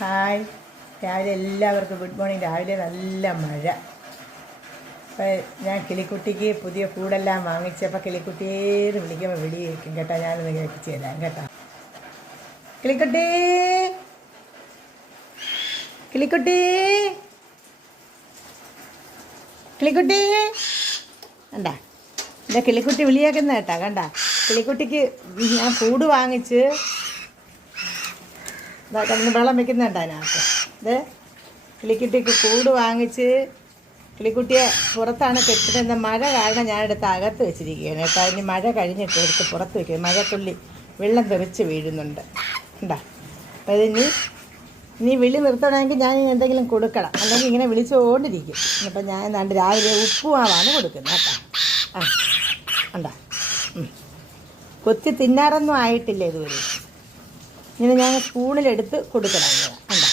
Hi. രാവിലെ എല്ലാവർക്കും good morning. രാവിലെ നല്ല മഴ. അപ്പോൾ ഞാൻ കിളിക്കുട്ടിക്ക് പുതിയ കൂടെല്ലാം വാങ്ങിച്ചപ്പോൾ കിളിക്കുട്ടിയേന്ന് വിളിക്കുമ്പോൾ വിളിയിരിക്കും കേട്ടോ. ഞാനൊന്ന് കേൾപ്പിച്ച് തരാം കേട്ടോ. കിളിക്കുട്ടി! കിളിക്കുട്ടി! കിളിക്കുട്ടി! കണ്ട? എന്റെ കിളിക്കുട്ടി വിളിയാക്കുന്ന കേട്ടാ കണ്ട? കിളിക്കുട്ടിക്ക് ഞാൻ കൂട് വാങ്ങിച്ച് കിടന്ന് വെള്ളം വെക്കുന്നുണ്ട് ഇത് കിളിക്കുട്ടിക്ക് കൂട് വാങ്ങിച്ച് കിളിക്കുട്ടിയെ പുറത്താണ് കെട്ടുന്നത്. മഴ കാരണം ഞാനെടുത്ത് അകത്ത് വെച്ചിരിക്കുകയാണ് കേട്ടോ. അതിന് മഴ കഴിഞ്ഞിട്ട് എടുത്ത് പുറത്ത് വെക്കുക മഴത്തുള്ളി വെള്ളം തെറിച്ച് വീഴുന്നുണ്ട്. ഉണ്ടാ അപ്പം ഇതിനി ഇനി വിളി നിർത്തണമെങ്കിൽ ഞാൻ ഇനി എന്തെങ്കിലും കൊടുക്കണം. അല്ലെങ്കിൽ ഇങ്ങനെ വിളിച്ചുകൊണ്ടിരിക്കും അപ്പം ഞാൻ എന്താണ്ട് രാവിലെ ഉപ്പുമാവാണ് കൊടുക്കുന്നത് കേട്ടോ. ആ ഉണ്ടാ കൊത്തി തിന്നാറൊന്നും ആയിട്ടില്ല ഇതുവരെ. ഇങ്ങനെ ഞാൻ സ്പൂണിലെടുത്ത് കൊടുക്കണം. കണ്ട?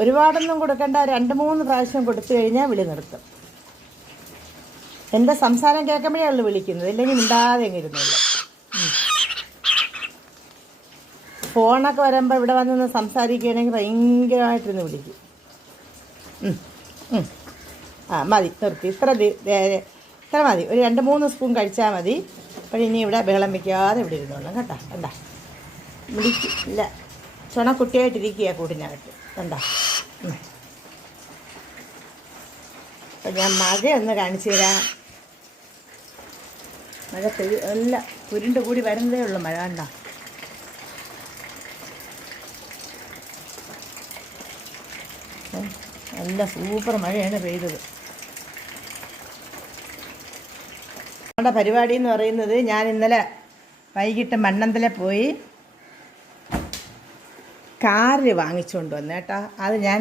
ഒരുപാടൊന്നും കൊടുക്കണ്ട. രണ്ട് മൂന്ന് പ്രാവശ്യം കൊടുത്തു കഴിഞ്ഞാൽ വിളി നിർത്തും. എന്റെ സംസാരം കേൾക്കുമ്പോഴേ ഉള്ളു വിളിക്കുന്നത്. ഇല്ലെങ്കിൽ മിണ്ടാതെ ഇരുന്നില്ല ഫോണൊക്കെ വരുമ്പോൾ ഇവിടെ വന്നൊന്ന് സംസാരിക്കുകയാണെങ്കിൽ ഭയങ്കരമായിട്ടിരുന്ന് വിളിക്കും. ആ മതി. നിർത്തി. ഇത്ര ഇത്ര മതി. ഒരു രണ്ട് മൂന്ന് സ്പൂൺ കഴിച്ചാൽ മതി. അപ്പോൾ ഇനി ഇവിടെ ബഹളം വയ്ക്കാതെ ഇവിടെ ഇരുന്നോളാം. കേട്ടോ? കണ്ടാ? ഇല്ല ചുണ കുട്ടിയായിട്ടിരിക്കുക കൂടിനകത്ത്. ഉം. അപ്പം ഞാൻ മഴ ഒന്ന് കാണിച്ചു തരാം. മഴ പെയ്യ അല്ല കുരുണ്ട് കൂടി വരുന്നതേ ഉള്ളൂ മഴ കണ്ടാ? നല്ല സൂപ്പർ മഴയാണ് പെയ്തത്. നമ്മുടെ പരിപാടി എന്ന് പറയുന്നത് ഞാൻ ഇന്നലെ വൈകിട്ട് മണ്ണന്തല പോയി കാറിൽ വാങ്ങിച്ചുകൊണ്ട് വന്നു കേട്ടോ. അത് ഞാൻ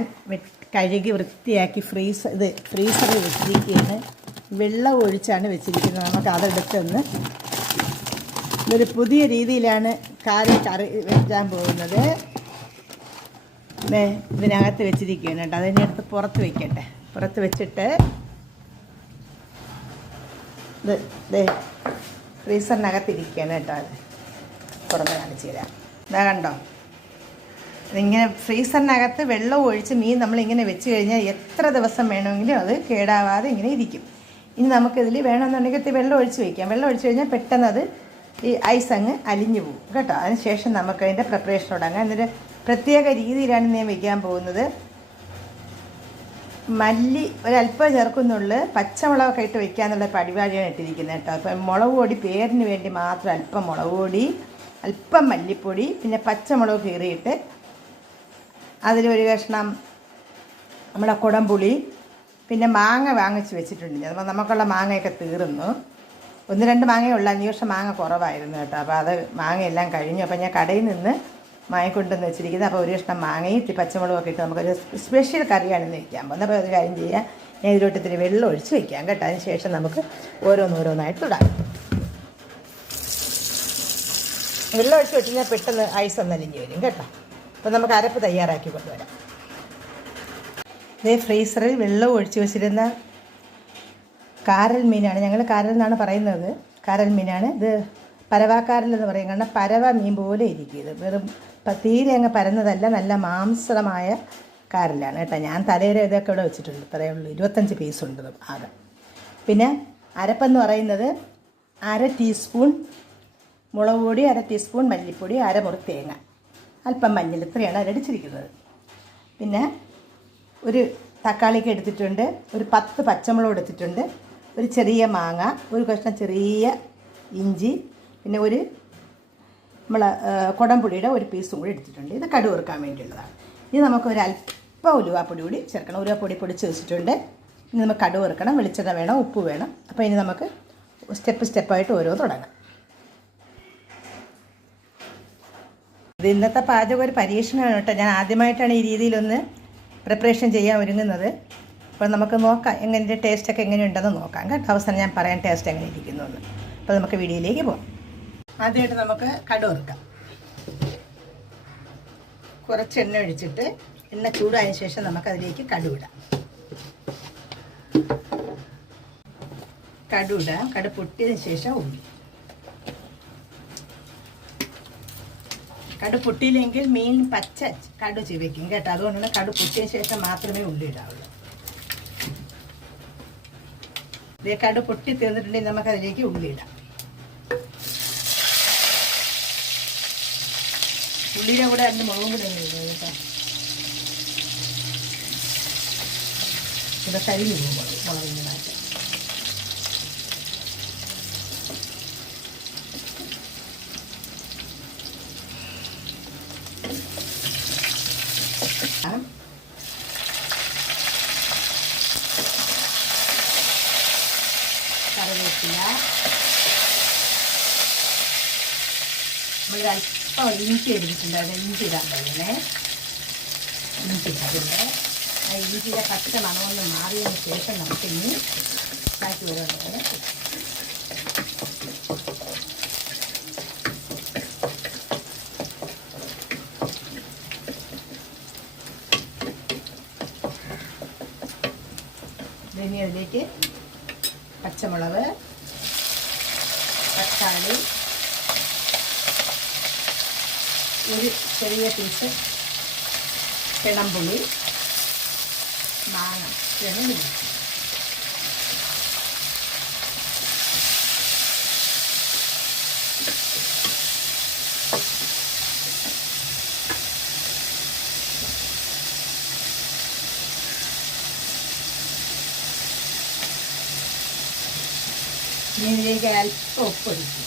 കഴുകി വൃത്തിയാക്കി ഫ്രീസർ ഇത് ഫ്രീസറിൽ വെച്ചിരിക്കുകയാണ്. വെള്ളം ഒഴിച്ചാണ് വെച്ചിരിക്കുന്നത്. നമുക്ക് അതെടുത്തൊന്ന് ഇതൊരു പുതിയ രീതിയിലാണ് കാറി കറി വെക്കാൻ പോകുന്നത്. ഇതിനകത്ത് വെച്ചിരിക്കുകയാണ് കേട്ടോ. അതിന്റെ അടുത്ത് പുറത്ത് വെക്കട്ടെ. പുറത്ത് വെച്ചിട്ട് ഇത് ഇതേ ഫ്രീസറിനകത്തിരിക്കുകയാണ് കേട്ടോ അത്. തുറന്ന് കാണിച്ചു തരാം. ഇതാ കണ്ടോ? ഇതിങ്ങനെ ഫ്രീസറിനകത്ത് വെള്ളം ഒഴിച്ച് മീൻ നമ്മളിങ്ങനെ വെച്ച് കഴിഞ്ഞാൽ എത്ര ദിവസം വേണമെങ്കിലും അത് കേടാവാതെ ഇങ്ങനെ ഇരിക്കും. ഇനി നമുക്കിതിൽ വേണമെന്നുണ്ടെങ്കിൽ ഇത്തിരി വെള്ളം ഒഴിച്ച് വയ്ക്കാം വെള്ളം ഒഴിച്ച് കഴിഞ്ഞാൽ പെട്ടെന്ന് അത് ഈ ഐസ് അങ്ങ് അലിഞ്ഞു പോകും. കേട്ടോ? അതിനുശേഷം നമുക്ക് അതിന്റെ പ്രിപ്പറേഷൻ തുടങ്ങാം. എന്നിട്ട് പ്രത്യേക രീതിയിലാണ് ഞാൻ വയ്ക്കാൻ പോകുന്നത്. മല്ലി ഒരല്പം ചേർക്കുന്നുള്ളു പച്ചമുളകൊക്കെ ഇട്ട് വയ്ക്കാന്നുള്ള പരിപാടിയാണ് ഇട്ടിരിക്കുന്നത് കേട്ടോ. അപ്പം മുളക് പൊടി പേരിന് വേണ്ടി മാത്രം അല്പം മുളക് പൊടി അല്പം മല്ലിപ്പൊടി പിന്നെ പച്ചമുളക് കീറിയിട്ട് അതിലൊരു കഷ്ണം നമ്മുടെ കുടംപുളി പിന്നെ മാങ്ങ വാങ്ങിച്ച് വെച്ചിട്ടുണ്ട്. അപ്പോൾ നമുക്കുള്ള മാങ്ങയൊക്കെ തീർന്നു. ഒന്ന് രണ്ട് മാങ്ങയേ ഉള്ളൂ. അഞ്ച് വർഷം മാങ്ങ കുറവായിരുന്നു കേട്ടോ. അപ്പോൾ അത് മാങ്ങയെല്ലാം കഴിഞ്ഞു. അപ്പോൾ ഞാൻ കടയിൽ നിന്ന് വാങ്ങിക്കൊണ്ടുവന്ന് വെച്ചിരിക്കുന്നത്. അപ്പോൾ ഒരു കഷ്ണം മാങ്ങയും ഇത്തിരി പച്ചമുളകൊക്കെ ഇട്ട് നമുക്കൊരു സ്പെഷ്യൽ കറിയാണ് ഇന്ന് വയ്ക്കാൻ പോകുന്നത്. അപ്പോൾ ഒരു കാര്യം ചെയ്യാം. ഞാൻ ഇതിലോട്ട് ഇത്തിരി വെള്ളം ഒഴിച്ച് വയ്ക്കാം കേട്ടോ. അതിന് ശേഷം നമുക്ക് ഓരോന്നോരോന്നായിട്ട് ഇടാം. വെള്ളം ഒഴിച്ച് വെച്ചാൽ പെട്ടെന്ന് ഐസ് ഒന്നലിഞ്ഞ് വരും കേട്ടോ. അപ്പോൾ നമുക്ക് അരപ്പ് തയ്യാറാക്കി കൊണ്ടുവരാം. ഇതേ ഫ്രീസറിൽ വെള്ളം ഒഴിച്ചു വെച്ചിരുന്ന കാരൽ മീനാണ് ഞങ്ങൾ കാരൽ എന്നാണ് പറയുന്നത്. കാരൽ മീനാണ് ഇത് പരവാക്കാരൽ എന്ന് പറയും. കാരണം പരവ മീൻ പോലെ ഇരിക്കും ഇത് വെറും തീരെ അങ്ങ് പരന്നതല്ല. നല്ല മാംസമായ കാരലാണ് കേട്ടോ. ഞാൻ തലേര ഇതൊക്കെ ഇവിടെ വെച്ചിട്ടുണ്ട്. ഇത്രയേ ഉള്ളൂ. ഇരുപത്തഞ്ച് പീസ് ഉണ്ട് ആകെ. പിന്നെ അരപ്പെന്ന് പറയുന്നത് അര ടീസ്പൂൺ മുളക് പൊടി അര ടീസ്പൂൺ മല്ലിപ്പൊടി അരമുറി തേങ്ങ. അല്പം മഞ്ഞൾ ഇത്രയാണ് അതിലടിച്ചിരിക്കുന്നത് പിന്നെ ഒരു തക്കാളിക്ക് എടുത്തിട്ടുണ്ട്. ഒരു പത്ത് പച്ചമുളക് എടുത്തിട്ടുണ്ട്. ഒരു ചെറിയ മാങ്ങ ഒരു കഷ്ണം ചെറിയ ഇഞ്ചി പിന്നെ ഒരു നമ്മൾ കുടംപുളിയുടെ ഒരു പീസും കൂടി എടുത്തിട്ടുണ്ട്. ഇത് കടുവറുക്കാൻ വേണ്ടിയുള്ളതാണ്. ഇനി നമുക്ക് ഒരു അല്പം ഉലുവാപ്പൊടി കൂടി ചേർക്കണം. ഉലുവാപ്പൊടി പൊടിച്ച് വെച്ചിട്ടുണ്ട്. ഇനി നമുക്ക് കടുവറുക്കണം വെളിച്ചെണ്ണ വേണം. ഉപ്പ് വേണം. അപ്പോൾ ഇനി നമുക്ക് സ്റ്റെപ്പ് സ്റ്റെപ്പായിട്ട് ഓരോ തുടങ്ങാം. ഇത് ഇന്നത്തെ പാചകം ഒരു പരീക്ഷണമാണ് കേട്ടോ. ഞാൻ ആദ്യമായിട്ടാണ് ഈ രീതിയിലൊന്ന് പ്രിപ്പറേഷൻ ചെയ്യാൻ ഒരുങ്ങുന്നത്. അപ്പോൾ നമുക്ക് നോക്കാം എങ്ങനെ ടേസ്റ്റ് ടേസ്റ്റൊക്കെ എങ്ങനെയുണ്ടെന്ന് നോക്കാം കേട്ടോ. അവസാനം ഞാൻ പറയാൻ ടേസ്റ്റ് എങ്ങനെ ഇരിക്കുന്നു എന്ന് അപ്പോൾ നമുക്ക് വീഡിയോയിലേക്ക് പോകാം. ആദ്യമായിട്ട് നമുക്ക് കടു വറുക്കാം. കുറച്ച് എണ്ണ ഒഴിച്ചിട്ട് എണ്ണ ചൂടായ ശേഷം നമുക്ക് അതിലേക്ക് കടു ഇടാം. കടു ഇടാം. കടു പൊട്ടിയതിന് ശേഷം ഉള്ളി. കടു പൊട്ടിയില്ലെങ്കിൽ മീൻ പച്ച കടു ചിവയ്ക്കും കേട്ടോ. അതുകൊണ്ടാണ് കടു പൊട്ടിയ ശേഷം മാത്രമേ ഉള്ളി ഇടാവുള്ളൂ. കടു പൊട്ടി തീർന്നിട്ടുണ്ടെങ്കിൽ നമുക്ക് അതിലേക്ക് ഉള്ളി ഇടാം. ഉള്ളിയുടെ കൂടെ രണ്ട് മുളകും കൂടെ കേട്ടോ. ഇവിടെ കരിഞ്ഞു പോകുമ്പോൾ മുളകിന്റെ മാറ്റം. ആ. കറിവേപ്പില നമ്മളൊരു അല്പം ഇഞ്ചി എടുത്തിട്ടുണ്ട് അത് ഇഞ്ചി ഇടാൻ കഴിയണേ ഇഞ്ചി ഇട്ടിട്ടുണ്ട് ആ ഇഞ്ചിയുടെ പച്ച മണമൊന്ന് മാറിയതിന് ശേഷം നമുക്ക് ഇനി ബാക്കി വരുന്നത് ഇനി അതിലേക്ക് പച്ചമുളക് തക്കാളി ഒരു ചെറിയ പീസ് പിണമ്പുളി മാങ്ങ ഇതൊന്നും ഇതിലേക്ക് അല്പം ഉപ്പൊടിക്കും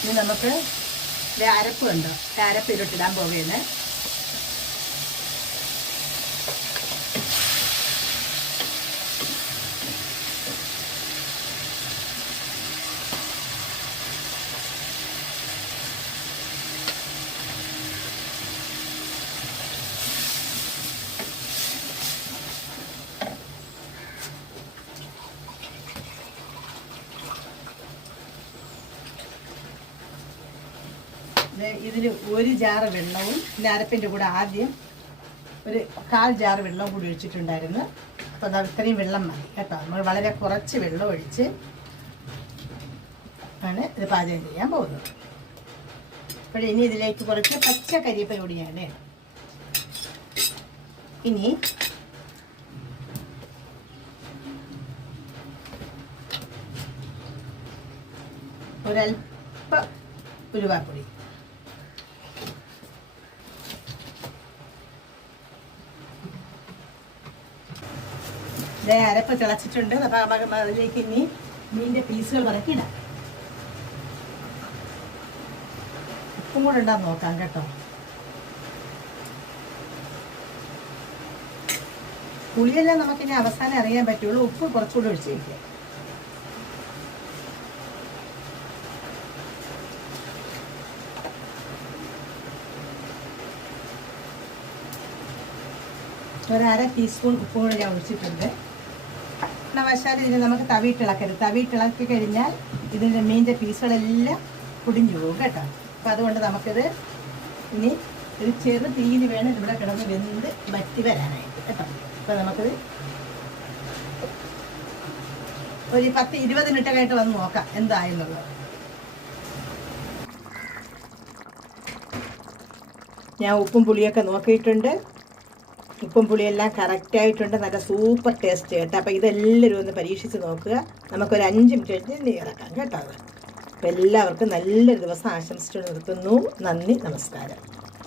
ഇനി നമുക്ക് അരപ്പ് ഉണ്ടോ അരപ്പ് ഇരുട്ടിടാൻ പോവുകയാണ്. ഇതിൽ ഒരു ജാറ് വെള്ളവും പിന്നെ അരപ്പിന്റെ കൂടെ ആദ്യം ഒരു കാൽ ജാറ് വെള്ളം കൂടി ഒഴിച്ചിട്ടുണ്ടായിരുന്നു. അപ്പോൾ അത് ഇത്രയും വെള്ളം മതി കേട്ടോ. നമ്മൾ വളരെ കുറച്ച് വെള്ളം ഒഴിച്ച് ആണ് ഇത് പാചകം ചെയ്യാൻ പോകുന്നത്. അപ്പോൾ ഇനി ഇതിലേക്ക് കുറച്ച് പച്ച കരിയപ്പ കൂടി ഞാൻ. ഇനി ഒരൽപ്പ ഉരുവാപ്പൊടി ദേ അരപ്പ് തിളച്ചിട്ടുണ്ട്. അപ്പം അതിലേക്ക് ഇനി മീനിന്റെ പീസുകൾ പറക്കിടാം ഉപ്പും കൂടെ ഉണ്ടാകും നോക്കാം കേട്ടോ. പുളിയെല്ലാം നമുക്കിനി അവസാനം അറിയാൻ പറ്റുള്ളൂ. ഉപ്പ് കുറച്ചുകൂടെ ഒഴിച്ച് വയ്ക്കുക ഒരു ടീസ്പൂൺ ഉപ്പ് കൂടെ ഞാൻ ഒഴിച്ചിട്ടുണ്ട്. കാരണവശാൽ ഇതിന് നമുക്ക് തവിയിട്ടിളക്കരുത് തവിയിട്ടിളക്കി കഴിഞ്ഞാൽ ഇതിന്റെ മീനിന്റെ പീസുകളെല്ലാം കുടിഞ്ഞു പോകും കേട്ടോ. അപ്പം അതുകൊണ്ട് നമുക്കിത് ഇനി ഒരു ചെറു തീയിൽ വേണം ഇവിടെ കിടന്ന് വെന്ത് വറ്റി വരാനായിട്ട് കേട്ടോ. അപ്പം നമുക്കിത് ഒരു പത്ത് ഇരുപത് മിനിറ്റൊക്കെ വന്ന് നോക്കാം എന്തായെന്നുള്ളത്. ഞാൻ ഉപ്പും പുളിയൊക്കെ നോക്കിയിട്ടുണ്ട്. ഉപ്പും പുളിയെല്ലാം കറക്റ്റായിട്ടുണ്ട് നല്ല സൂപ്പർ ടേസ്റ്റ് കേട്ടോ. അപ്പോൾ ഇതെല്ലാവരും ഒന്ന് പരീക്ഷിച്ച് നോക്കുക. നമുക്കൊരു അഞ്ച് മിനിറ്റ് കഴിഞ്ഞ് നീ ഇറക്കാം കേട്ടോ. അപ്പോൾ എല്ലാവർക്കും നല്ലൊരു ദിവസം ആശംസിച്ചു നിർത്തുന്നു. നന്ദി നമസ്കാരം.